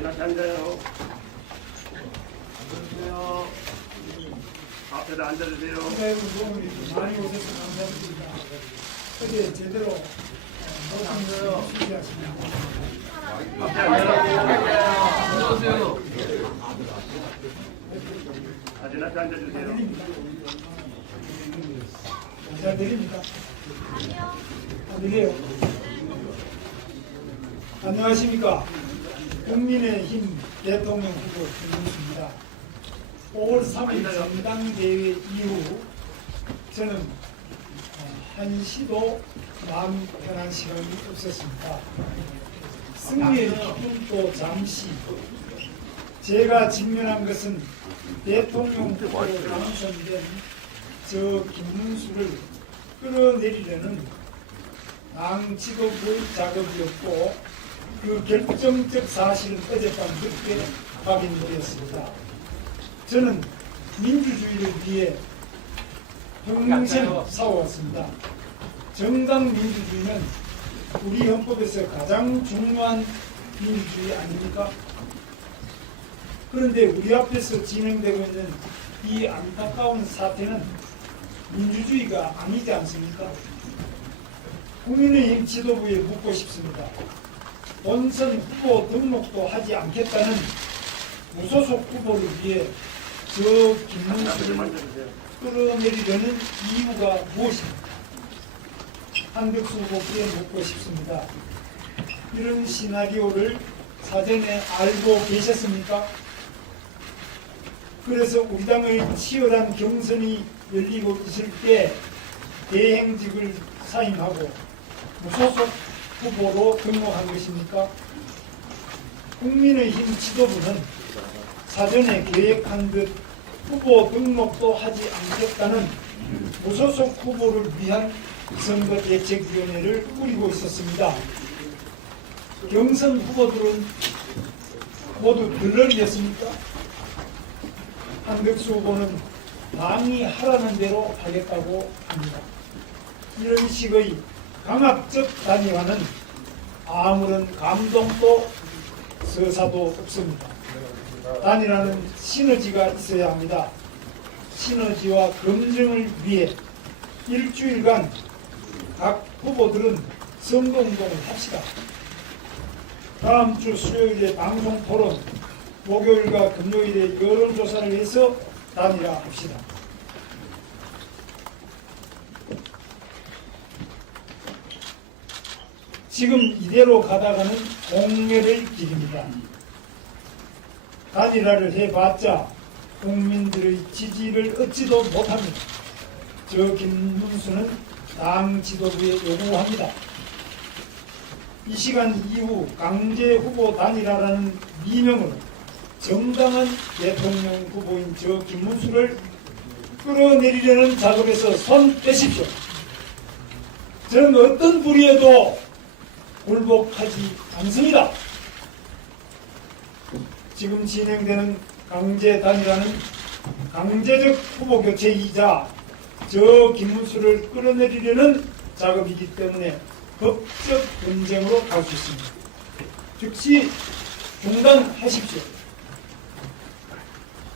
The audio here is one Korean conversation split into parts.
이렇게 앉아요. 앉으세요. 앞에다 앉아주세요. 많이 오셔서 감사드립니다. 어제 제대로 못한거요 수고하십니다. 앞에 앉아주세요. 앞에 앉아주세요. 감사드립니다. 안녕하세요. 안녕하십니까. 국민의힘 대통령 후보 김문수입니다. 5월 3일 전당대회 이후 저는 어, 한시도 마음 편한 시간이 없었습니다. 승리의 기쁨도 잠시 제가 직면한 것은 대통령 후보로 당선된 저 김문수를 끌어내리려는 당 직업의 작업이었고 그 결정적 사실은 어젯밤 늦게 확인되었습니다. 저는 민주주의를 위해 평생 싸워왔습니다. 정당 민주주의는 우리 헌법에서 가장 중요한 민주주의 아닙니까? 그런데 우리 앞에서 진행되고 있는 이 안타까운 사태는 민주주의가 아니지 않습니까? 국민의힘 지도부에 묻고 싶습니다. 본선 후보 등록도 하지 않겠다는 무소속 후보를 위해 저 김문수를. 끌어내리려는 이유가 무엇입니까? 한덕수 후보께 묻고 싶습니다. 이런 시나리오를 사전에 알고 계셨습니까? 그래서 우리 당의 치열한 경선이 열리고 있을 때 대행직을 사임하고 무소속 후보로 등록한 것입니까? 국민의힘 지도부는 사전에 계획한 듯 후보 등록도 하지 않겠다는 무소속 후보를 위한 선거대책위원회를 꾸리고 있었습니다. 경선 후보들은 모두 들러리였습니까? 한덕수 후보는 당이 하라는 대로 하겠다고 합니다. 이런 식의 강압적 단위화는 아무런 감동도 서사도 없습니다. 단이라는 시너지가 있어야 합니다. 시너지와 검증을 위해 일주일간 각 후보들은 선거운동을 합시다. 다음 주 수요일에 방송 토론, 목요일과 금요일에 여론조사를 해서 단일화 합시다. 지금 이대로 가다가는 공멸의 길입니다. 단일화를 해봤자 국민들의 지지를 얻지도 못합니다. 저 김문수는 당 지도부에 요구합니다. 이 시간 이후 강제 후보 단일화라는 미명으로 정당한 대통령 후보인 저 김문수를 끌어내리려는 작업에서 손 떼십시오. 저는 어떤 불의에도 굴복하지 않습니다. 지금 진행되는 강제 단일화는 강제적 후보 교체이자 저 김문수를 끌어내리려는 작업이기 때문에 법적 분쟁으로 갈 수 있습니다. 즉시 중단하십시오.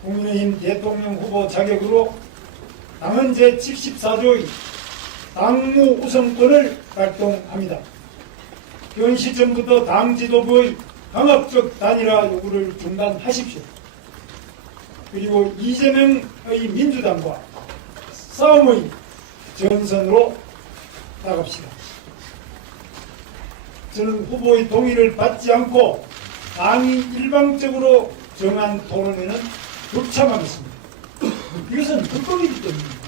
국민의힘 대통령 후보 자격으로 당은 제74조의 당무 우선권을 발동합니다. 현 시점부터 당 지도부의 강압적 단일화 요구를 중단하십시오. 그리고 이재명의 민주당과 싸움의 전선으로 나갑시다. 저는 후보의 동의를 받지 않고 당이 일방적으로 정한 토론회는 불참하겠습니다. 이것은 불법이기 때문입니다.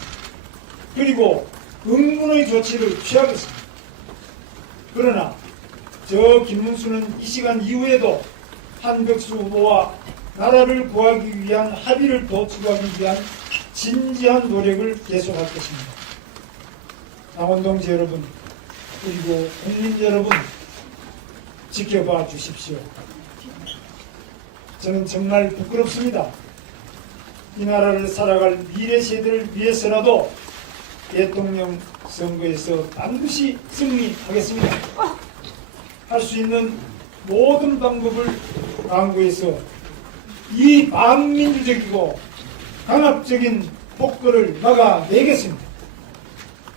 그리고 응문의 조치를 취하겠습니다. 그러나 저 김문수는 이 시간 이후에도 한백수 후보와 나라를 구하기 위한 합의를 도출하기 위한 진지한 노력을 계속할 것입니다. 당원동지 여러분 그리고 국민 여러분 지켜봐 주십시오. 저는 정말 부끄럽습니다. 이 나라를 살아갈 미래 세대를 위해서라도 대통령 선거에서 반드시 승리하겠습니다. 할 수 있는 모든 방법을 강구해서 이 반민주적이고 강압적인 폭거를 막아내겠습니다.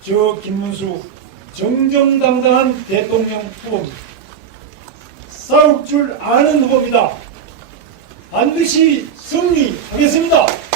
저 김문수 정정당당한 대통령 후보입니다. 싸울 줄 아는 후보입니다. 반드시 승리하겠습니다.